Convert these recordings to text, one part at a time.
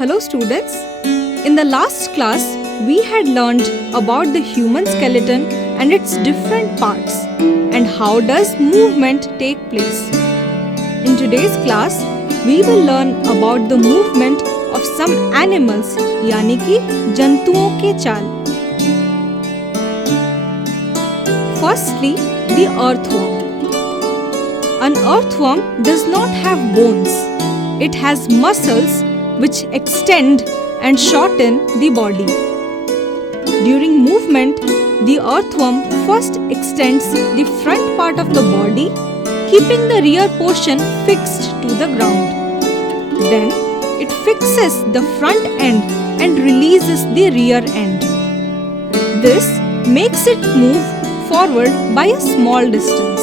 Hello students. In the last class, we had learned about the human skeleton and its different parts and how does movement take place. In today's class, we will learn about the movement of some animals यानी कि जंतुओं के चाल. Firstly, the earthworm. An earthworm does not have bones. It has muscles which extend and shorten the body. During movement, the earthworm first extends the front part of the body, keeping the rear portion fixed to the ground. Then, it fixes the front end and releases the rear end. This makes it move forward by a small distance.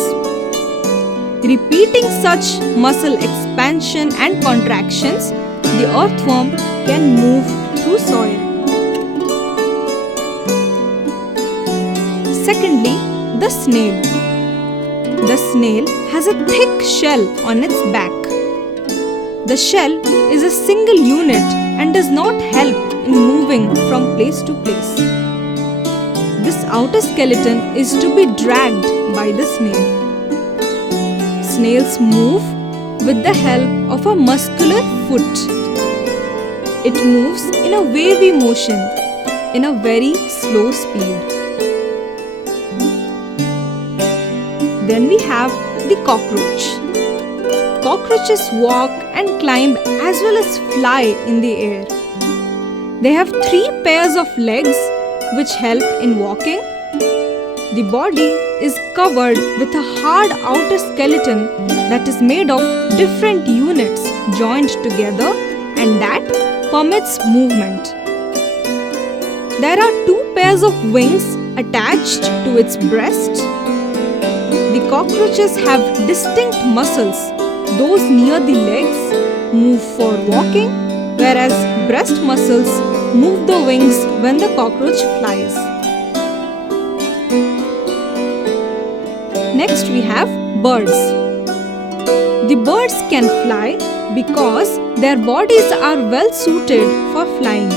Repeating such muscle expansion and contractions, the earthworm can move through soil. Secondly, the snail. The snail has a thick shell on its back. The shell is a single unit and does not help in moving from place to place. This outer skeleton is to be dragged by the snail. Snails move with the help of a muscular foot. It moves in a wavy motion in a very slow speed. Then we have the cockroach. Cockroaches walk and climb as well as fly in the air. They have 3 pairs of legs which help in walking. The body is covered with a hard outer skeleton that is made of different units joined together and that permits movement. There are 2 pairs of wings attached to its breast. The cockroaches have distinct muscles. Those near the legs move for walking, whereas breast muscles move the wings when the cockroach flies. Next we have birds. The birds can fly because their bodies are well suited for flying.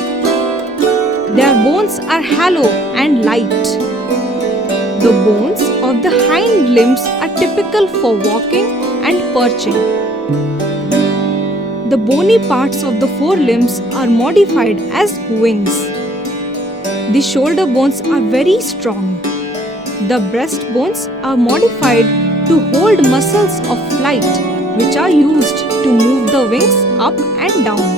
Their bones are hollow and light. The bones of the hind limbs are typical for walking and perching. The bony parts of the forelimbs are modified as wings. The shoulder bones are very strong. The breast bones are modified to hold muscles of flight, which are used to move the wings up and down.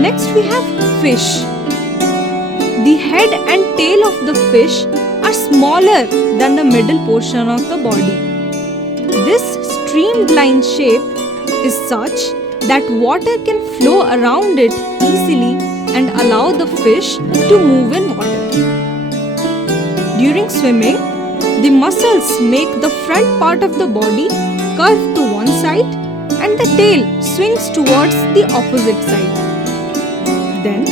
Next we have fish. The head and tail of the fish are smaller than the middle portion of the body. This streamline shape is such that water can flow around it easily and allow the fish to move in water. During swimming, the muscles make the front part of the body curve to one side and the tail swings towards the opposite side. Then,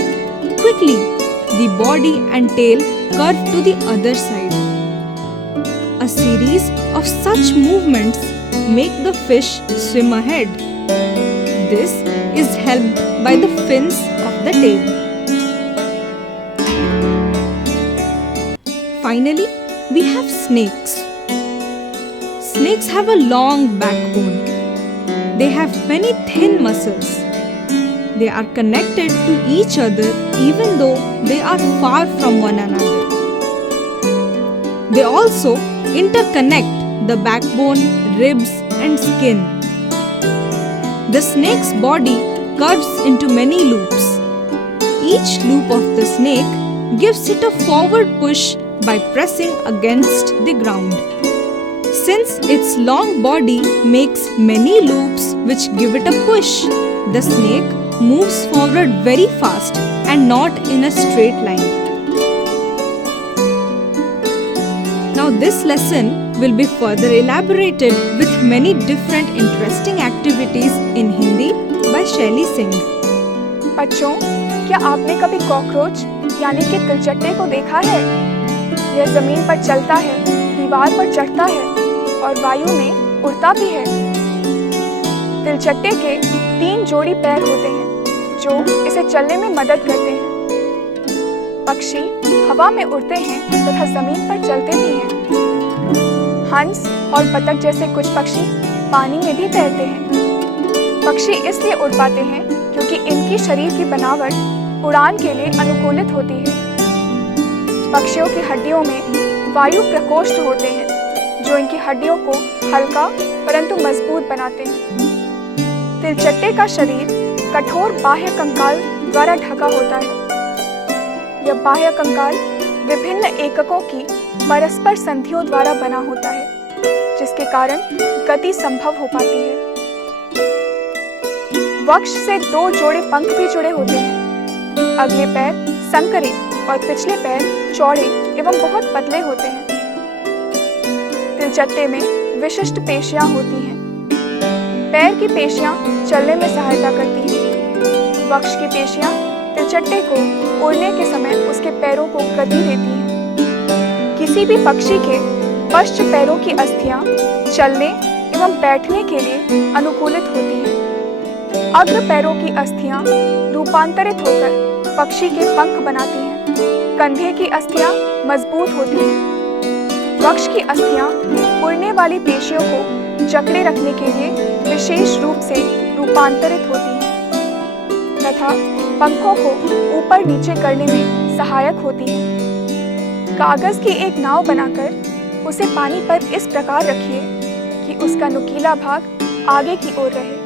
quickly, the body and tail curve to the other side. A series of such movements make the fish swim ahead. This is helped by the fins of the tail. Finally, we have snakes. Snakes have a long backbone. They have many thin muscles. They are connected to each other even though they are far from one another. They also interconnect the backbone, ribs, and skin. The snake's body curves into many loops. Each loop of the snake gives it a forward push by pressing against the ground. Since its long body makes many loops which give it a push, the snake moves forward very fast and not in a straight line. Now this lesson will be further elaborated with many different interesting activities in Hindi by Shaili Singh. बच्चों, क्या आपने कभी cockroach यानी कि तिलचट्टे को देखा है? यह जमीन पर चलता है, दीवार पर चढ़ता है और वायु में उड़ता भी है। तिलचट्टे के 3 जोड़ी पैर होते हैं जो इसे चलने में मदद करते हैं। पक्षी हवा में उड़ते हैं तथा जमीन पर चलते भी हैं। हंस और बतख जैसे कुछ पक्षी पानी में भी तैरते हैं। पक्षी इसलिए उड़ पाते हैं क्योंकि इनकी शरीर की बनावट उड़ान के लिए अनुकूलित होती है। पक्षियों की हड्डियों में वायु प्रकोष्ठ होते हैं जो इनकी हड्डियों को हल्का परंतु मजबूत बनाते हैं। तिलचट्टे का शरीर कठोर बाह्य कंकाल द्वारा ढका होता है। यह बाह्य कंकाल विभिन्न एककों की परस्पर संधियों द्वारा बना होता है, जिसके कारण गति संभव हो पाती है। वक्ष से 2 जोड़े पंख भी जुड़े होते हैं। अगले पैर संकरे और पिछले पैर चौड़े एवं बहुत पतले होते हैं। तिलचट्टे में विशिष्ट पेशियां होती हैं। पैर की पेशियां चलने में सहायता करती हैं। वक्ष की पेशियां तिलचट्टे को उड़ने के समय उसके पैरों को गति देती हैं। किसी भी पक्षी के पश्च पैरों की अस्थियां चलने एवं बैठने के लिए अनुकूलित होती हैं। अग्र पैरों की अस्थियां रूपांतरित होकर पक्षी के पंख बनाती हैं। कंधे की अस्थियां मजबूत होती हैं। वक्ष की अस्थियां उड़ने वाली पेशियों को जकड़े रखने के लिए विशेष रूप से रूपांतरित होती हैं तथा पंखों को ऊपर नीचे करने में सहायक होती हैं। कागज की एक नाव बनाकर उसे पानी पर इस प्रकार रखिए कि उसका नुकीला भाग आगे की ओर रहे।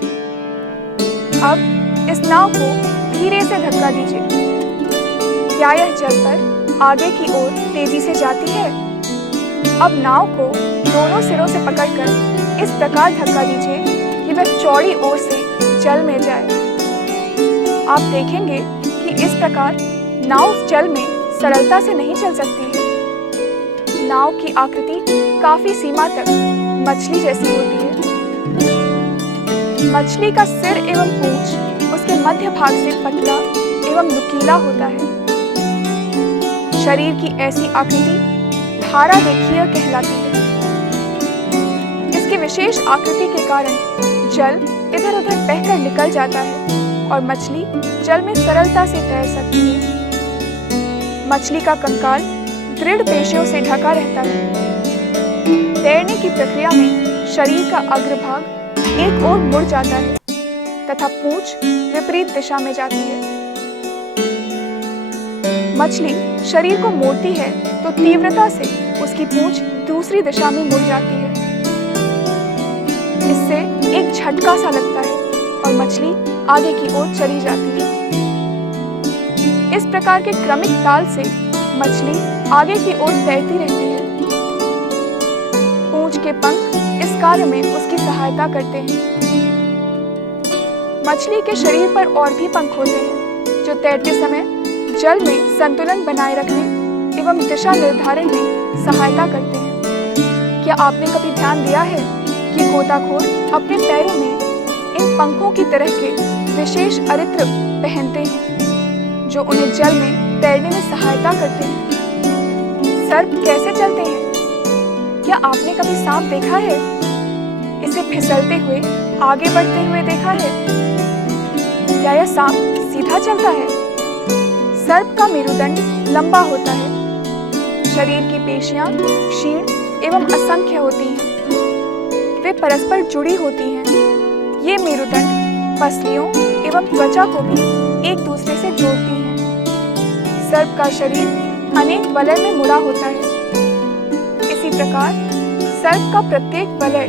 अब इस नाव को धीरे से धक्का दीजिए। क्या यह जल पर आगे की ओर तेजी से जाती है? अब नाव को दोनों सिरों से पकड़कर इस प्रकार धक्का दीजिए कि वह चौड़ी ओर से जल में जाए। आप देखेंगे कि इस प्रकार नाव जल में सरलता से नहीं चल सकती है। नाव की आकृति काफी सीमा तक मछली जैसी होती है। मछली का सिर एवं पूंछ उसके मध्य भाग से पतला एवं नुकीला होता है। शरीर की ऐसी आकृति धारारेखीय कहलाती है। इसकी विशेष आकृति के कारण जल इधर उधर बहकर निकल जाता है और मछली जल में सरलता से तैर सकती है। मछली का कंकाल दृढ़ पेशियों से ढका रहता है। तैरने की प्रक्रिया में शरीर का अग्रभाग एक ओर मुड़ जाता है तथा पूंछ विपरीत दिशा में जाती है। मछली शरीर को मोड़ती है तो तीव्रता से उसकी पूंछ दूसरी दिशा में मुड़ जाती है। इससे एक झटका सा लगता है और मछली आगे की ओर चली जाती है। इस प्रकार के क्रमिक ताल से मछली आगे की ओर तैरती रहती है। पूंछ के पंख इस कार्य में उसकी सहायता करते हैं। मछली के शरीर पर और भी पंख होते हैं जो तैरते समय जल में संतुलन बनाए रखने एवं दिशा निर्धारण में सहायता करते हैं। क्या आपने कभी ध्यान दिया है कि गोताखोर अपने पैरों में इन पंखों की तरह के विशेष अरित्र पहनते हैं जो उन्हें जल में तैरने में सहायता करते हैं। सर्प कैसे चलते हैं? क्या आपने कभी सांप देखा है? इसे फिसलते हुए आगे बढ़ते हुए देखा है? क्या यह सांप सीधा चलता है? सर्प का मेरुदंड लंबा होता है। शरीर की पेशियां क्षीण एवं असंख्य होती हैं। वे परस्पर जुड़ी होती हैं। ये मेरुदंड पसलियों एवं त्वचा को भी एक दूसरे से जोड़ती हैं। सर्प का शरीर अनेक वलय में मुड़ा होता है। इसी प्रकार सर्प का प्रत्येक वलय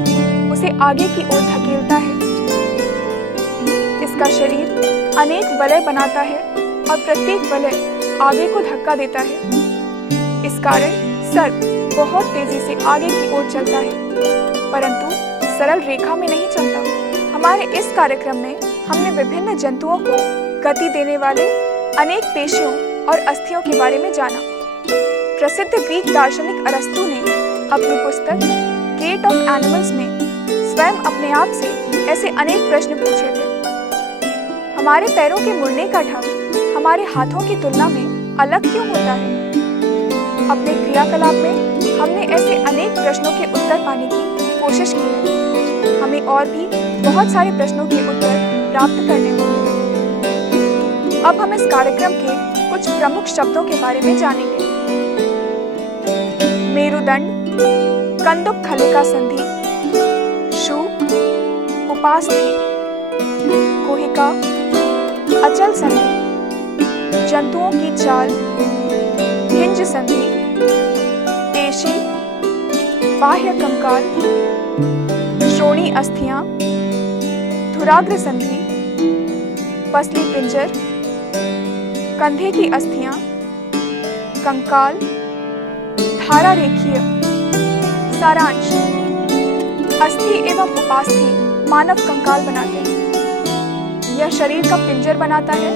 उसे आगे की ओर धकेलता है। इसका शरीर अनेक वलय बनाता है और प्रत्येक वलय आगे को धक्का देता है। इस कारण सर्प बहुत तेजी से आगे की ओर चलता है, परंतु सरल रेखा में नहीं चलता। हमारे इस कार्यक्रम में हमने विभिन्न जंतुओं को गति देने वाले अनेक पेशियों और अस्थियों के बारे में जाना। प्रसिद्ध ग्रीक दार्शनिक अरस्तु ने अपनी पुस्तक गेट ऑफ एनिमल्स में स्वयं अपने आप से ऐसे अनेक प्रश्न पूछे थे। हमारे पैरों के मुड़ने का ढंग हमारे हाथों की तुलना में अलग क्यों होता है? अपने क्रियाकलाप में हमने ऐसे अनेक प्रश्नों के उत्तर पाने की कोशिश की है। हमें और भी बहुत सारे प्रश्नों के उत्तर प्राप्त करने होंगे। अब हम इस कार्यक्रम के कुछ प्रमुख शब्दों के बारे में जानेंगे। मेरुदंड, कंदुक खलिका संधि, शूक, उपास्थि, कुहिका, अचल संधि, जंतुओं की चाल, हिंज संधि, पेशी, बाह्य कंकाल, श्रोणी अस्थियां, धुराग्र संधि, पसली पिंजर, कंधे की अस्थियां, कंकाल, धारा रेखीय। सारांश: अस्थि एवं उपास्थि मानव कंकाल बनाते हैं। यह शरीर का पिंजर बनाता है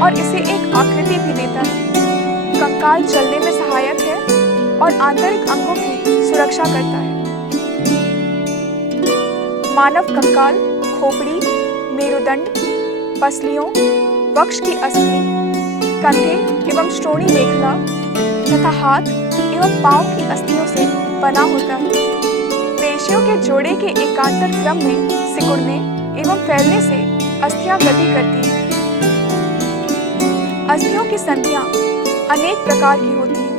और इसे एक आकृति भी देता है। कंकाल चलने में सहायक है और आंतरिक अंगों की सुरक्षा करता है। मानव कंकाल खोपड़ी, मेरुदंड, पसलियों, वक्ष की अस्थि, कंधे एवं श्रोणी मेखला तथा हाथ एवं पांव की अस्थियों से बना होता है। पेशियों के जोड़े के एकांतर क्रम में सिकुड़ने एवं फैलने से अस्थियां गति करती हैं। अस्थियों की संधियां अनेक प्रकार की होती हैं।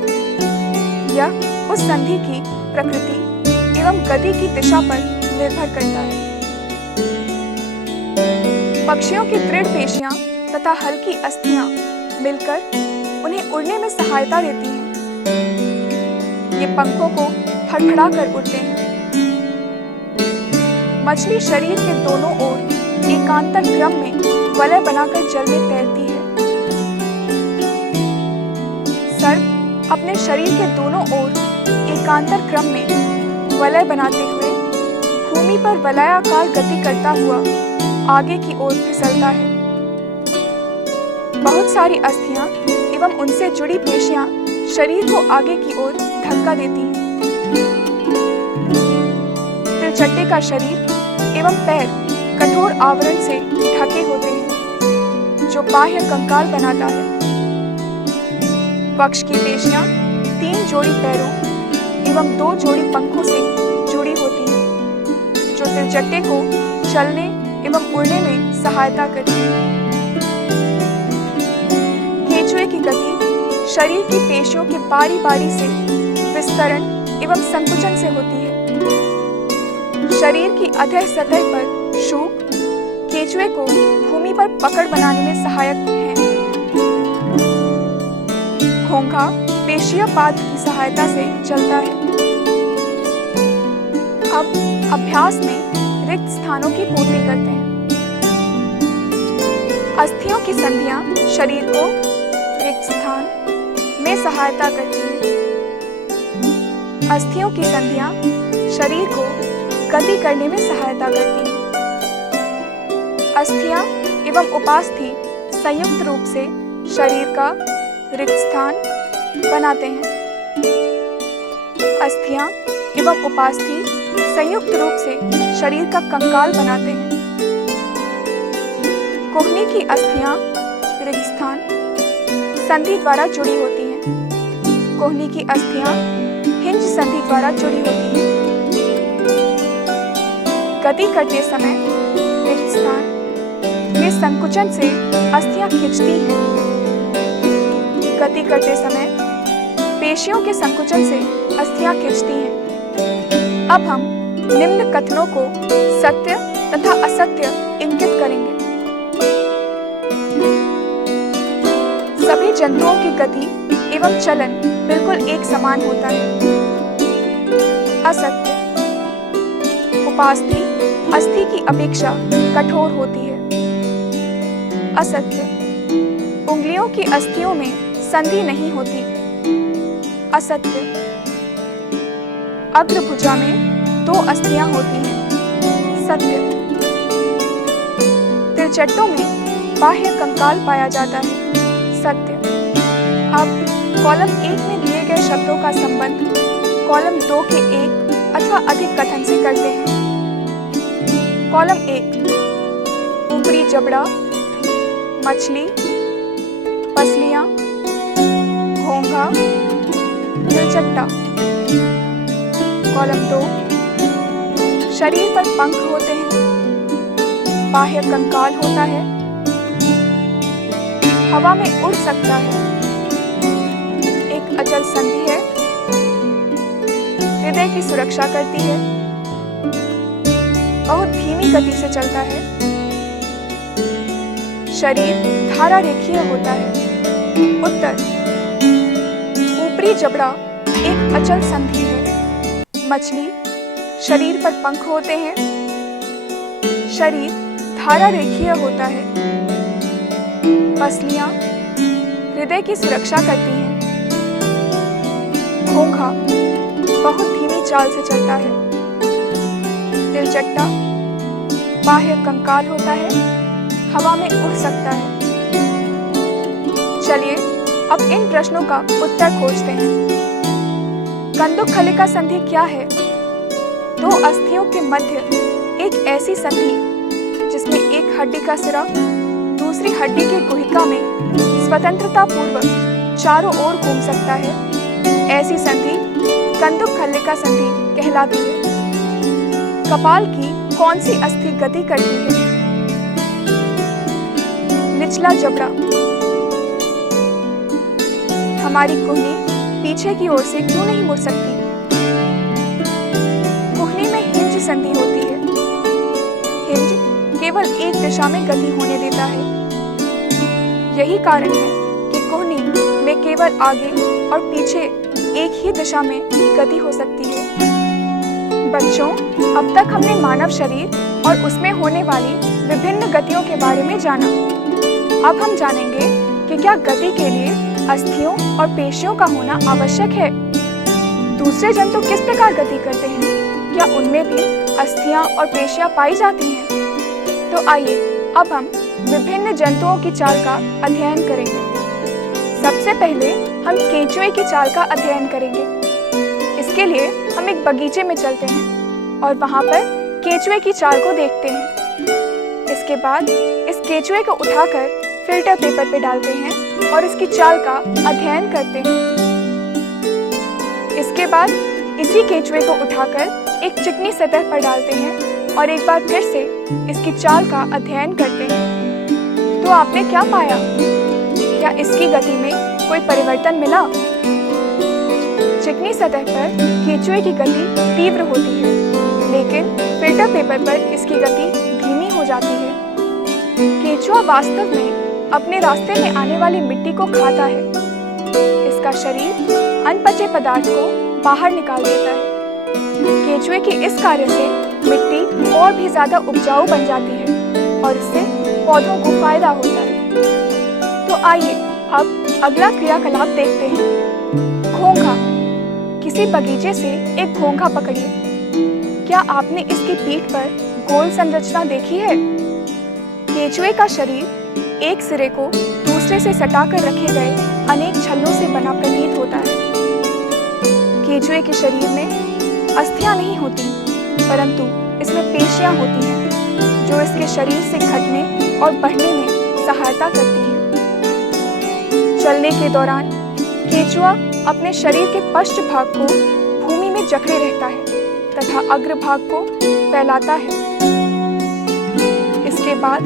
यह उस संधि की प्रकृति एवं गति की दिशा पर निर्भर करता है। पक्षियों की दृढ़ पेशियां तथा हल्की अस्थियां मिलकर उन्हें उड़ने में सहायता देती हैं। ये पंखों को फड़फड़ा कर उड़ते हैं। मछली शरीर के दोनों ओर एकांतर क्रम में वलय बनाकर जल में तैरती है। सर्प अपने शरीर के दोनों ओर एकांतर क्रम में वलय बनाते हुए भूमि पर वलयाकार गति करता हुआ आगे की ओर फिसलता है। बहुत सारी अस्थियां एवं उनसे जुड़ी पेशियां शरीर को आगे की ओर धक्का देती हैं। तिलचट्टे का शरीर एवं पैर कठोर आवरण से ढके होते हैं, जो बाह्य कंकाल बनाता है। वक्ष की पेशियां 3 जोड़ी पैरों एवं 2 जोड़ी पंखों से जुड़ी होती हैं, जो तिलचट्टे को चलने एवं उड़ने में सहायता करती है। केंचुए की गति शरीर की पेशियों के बारी बारी से विस्तरण एवं संकुचन से होती है। शरीर की अधः सतह पर शूक केंचुए को भूमि पर पकड़ बनाने में सहायक है। घोंघा पेशीय पाद की सहायता से चलता है। अब अभ्यास में रिक्त स्थानों की पूर्ति करते हैं। अस्थियों की संधियां शरीर को रिक्त स्थान में सहायता करती हैं। अस्थियों की संधियां शरीर को गति करने में सहायता करती हैं। अस्थियां एवं उपास्थि संयुक्त रूप से शरीर का रिक्त स्थान बनाते हैं। अस्थियां एवं उपास्थि संयुक्त रूप से शरीर का कंकाल बनाते हैं। कोहनी की अस्थियां रिक्त स्थान संधि द्वारा जुड़ी होती हैं। कोहनी की अस्थियां हिंज संधि द्वारा जुड़ी होती हैं। गति करते समय रिक्त स्थान में संकुचन से अस्थियां खिंचती हैं। गति करते समय पेशियों के संकुचन से अस्थियां खिंचती हैं। अब हम निम्न कथनों को सत्य तथा असत्य इंगित करेंगे। सभी जंतुओं की गति एवं चलन बिल्कुल एक समान होता है। असत्य: उपास्थि अस्थि की अपेक्षा कठोर होती है। असत्य: उंगलियों की अस्थियों में संधि नहीं होती। असत्य: अग्रभुजा में 2 अस्थियां होती हैं। सत्य: तिलचट्टों में बाह्य कंकाल पाया जाता है। सत्य। अब कॉलम 1 में दिए गए शब्दों का संबंध कॉलम 2 के एक अथवा अधिक कथन से करते हैं। कॉलम 1: ऊपरी जबड़ा, मछली, पसलियां, घोंघा, तिलचट्टा। कॉलम 2: शरीर पर पंख होते हैं। बाह्य कंकाल होता है, हवा में उड़ सकता है, एक अचल संधि है, हृदय की सुरक्षा करती है, बहुत धीमी गति से चलता है, शरीर धारा रेखीय होता है। उत्तर, ऊपरी जबड़ा एक अचल संधि है। मछली शरीर पर पंख होते हैं, शरीर धारा रेखीय होता है, पसलियां हृदय की सुरक्षा करती हैं, घोंघा बहुत धीमी चाल से चलता है, तिलचट्टा बाह्य कंकाल होता है, हवा में उड़ सकता है। चलिए अब इन प्रश्नों का उत्तर खोजते हैं। कंदुक खलिका संधि क्या है? दो अस्थियों के मध्य एक ऐसी संधि जिसमें एक हड्डी का सिरा दूसरी हड्डी की गुहिका में स्वतंत्रता पूर्वक चारों ओर घूम सकता है, ऐसी संधि कंदुक खलिका संधि कहलाती है। कपाल की कौन सी अस्थि गति करती है? निचला जबड़ा। हमारी कुहनी पीछे की ओर से क्यों नहीं मुड़ सकती? कुहनी में हिंज संधि होती है। हिंज केवल एक दिशा में गति होने देता है। यही कारण है कि कुहनी में केवल आगे और पीछे एक ही दिशा में गति हो सकती है। बच्चों, अब तक हमने मानव शरीर और उसमें होने वाली विभिन्न गतियों के बारे में जाना। अब हम जानेंगे कि क्या गति के लिए अस्थियों और पेशियों का होना आवश्यक है। दूसरे जंतु किस प्रकार गति करते हैं? क्या उनमें भी अस्थियां और पेशियां पाई जाती हैं? तो आइए अब हम विभिन्न जंतुओं की चाल का अध्ययन करेंगे। सबसे पहले हम केंचुए की चाल का अध्ययन करेंगे। इसके लिए हम एक बगीचे में चलते हैं और वहां पर केंचुए की चाल को देखते हैं। इसके बाद इस केंचुए को उठाकर फिल्टर पेपर पे डालते हैं और इसकी चाल का अध्ययन करते हैं। इसके बाद इसी केंचुए को उठाकर एक चिकनी सतह पर डालते हैं और एक बार फिर से इसकी चाल का अध्ययन करते हैं। तो आपने क्या पाया? क्या इसकी गति में कोई परिवर्तन मिला? चिकनी सतह पर केंचुए की गति तीव्र होती है, लेकिन फिल्टर पेपर पर इसकी गति धीमी हो जाती है। केंचुआ वास्तव में अपने रास्ते में आने वाली मिट्टी को खाता है। इसका शरीर अनपचे पदार्थ को बाहर निकाल देता है। केंचुए के इस कार्य से मिट्टी और भी ज्यादा उपजाऊ बन जाती है और इससे पौधों को फायदा होता है। तो आइए अब अगला क्रियाकलाप देखते हैं। घोंघा। किसी बगीचे से एक घोंघा पकड़िए। क्या आपने इसकी पीठ पर गोल संरचना देखी है? केंचुए का शरीर एक सिरे को दूसरे से सटाकर रखे गए अनेक छल्लों से बना प्रतीत होता है। केंचुए के शरीर में अस्थियां नहीं होती, परंतु इसमें पेशियां होती हैं, जो इसके शरीर से घटने और बढ़ने में सहायता करती हैं। चलने के दौरान केंचुआ अपने शरीर के पश्च भाग को भूमि में जकड़े रहता है तथा अग्र भाग को फैलाता है। इसके बाद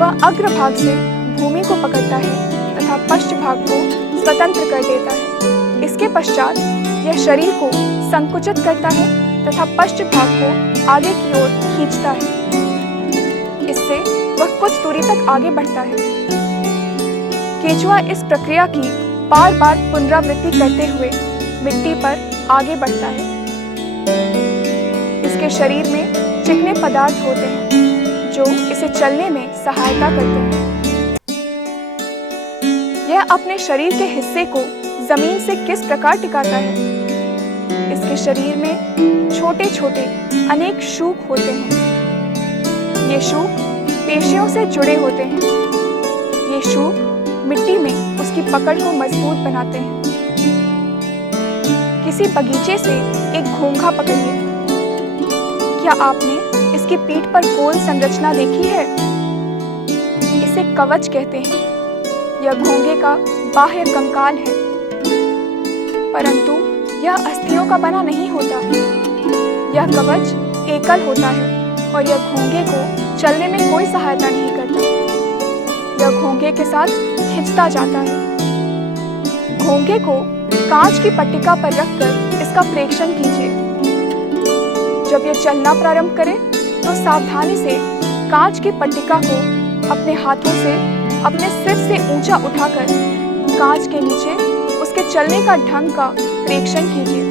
वह अग्र भाग से भूमि को पकड़ता है तथा पश्च भाग को स्वतंत्र कर देता है। इसके पश्चात यह शरीर को संकुचित करता है तथा पश्च भाग को आगे की ओर खींचता है। इससे वह कुछ दूरी तक आगे बढ़ता है। केंचुआ इस प्रक्रिया की बार बार पुनरावृत्ति करते हुए मिट्टी पर आगे बढ़ता है। इसके शरीर में चिकने पदार्थ होते हैं जो इसे चलने में सहायता करते हैं। यह अपने शरीर के हिस्से को जमीन से किस प्रकार टिकाता है? इसके शरीर में छोटे छोटे अनेक शूक होते हैं। ये शूक पेशियों से जुड़े होते हैं। ये शूक मिट्टी में उसकी पकड़ को मजबूत बनाते हैं। किसी बगीचे से एक घोंघा पकड़िए। क्या आपने इसकी पीठ पर गोल संरचना देखी है? इसे कवच कहते हैं। यह घोंघे का बाह्य कंकाल है, परंतु यह अस्थियों का बना नहीं होता। यह कवच एकल होता है और यह घोंघे को चलने में कोई सहायता नहीं करता। यह घोंघे के साथ खिंचता जाता है। घोंघे को कांच की पट्टिका पर रखकर इसका प्रेक्षण कीजिए। जब यह चलना प्रारंभ करे तो सावधानी से कांच की पट्टिका को अपने हाथों से अपने सिर से ऊंचा उठाकर कांच के नीचे उसके चलने का ढंग का प्रेक्षण कीजिए।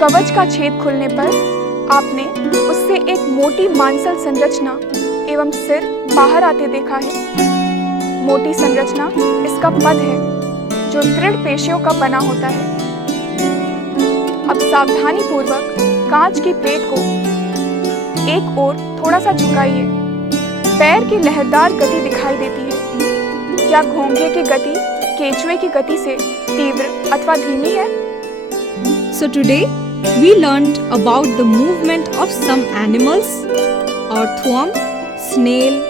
कवच का छेद खुलने पर आपने उससे एक मोटी मांसल संरचना एवं सिर बाहर आते देखा है। मोटी संरचना इसका पद है जो दृढ़ पेशियों का बना होता है। अब सावधानी पूर्वक कांच की प्लेट को एक ओर थोड़ा सा झुकाइए। पैर की लहरदार गति दिखाई देती है। क्या घोंघे की गति केंचुए की गति से तीव्र अथवा धीमी है? So today we learnt about the movement of some animals: earthworm, snail,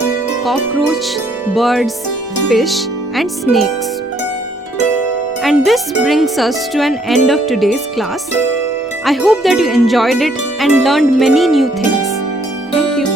cockroach, birds, fish and snakes. And this brings us to an end of today's class. I hope that you enjoyed it and learned many new things. Thank you.